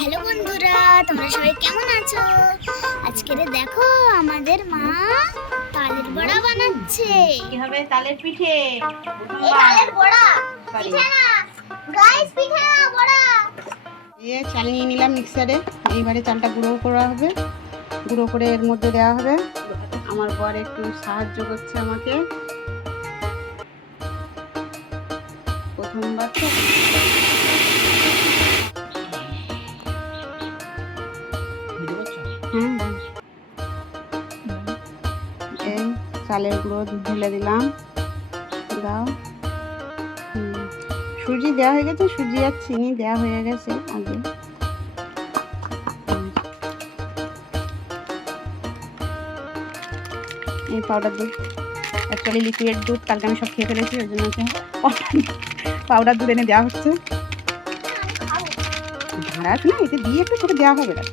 Hello বন্ধুরা, তোমরা সবাই কেমন আছো? আজকে দেখো আমাদের মা তালের বড়া বানাচ্ছে। কি হবে? তালের পিঠে। এই তালের বড়া পিঠে না গাইস, পিঠে না বড়া। এই চাল নিয়ে নিলাম মিক্সারে। এইবারে চালটা গুঁড়ো করা হবে, গুঁড়ো করে এর মধ্যে দেওয়া হবে। আমার বর একটু সাহায্য করছে আমাকে। প্রথমবার তো এই চালের গুঁড়ো ঢেলে দিলাম। দাও। সুজি দেওয়া হয়ে গেছে, সুজি আর চিনি দেওয়া হয়ে গেছে আগে। এই পাউডার দুধ, অ্যাকচুয়ালি লিকুইড দুধ, কালকে আমি সব খেয়ে ফেলেছি, ওই জন্য পাউডার দুধ এনে দেওয়া হচ্ছে। ধারাস না, এতে দিয়ে একটু তোকে দেওয়া হবে না।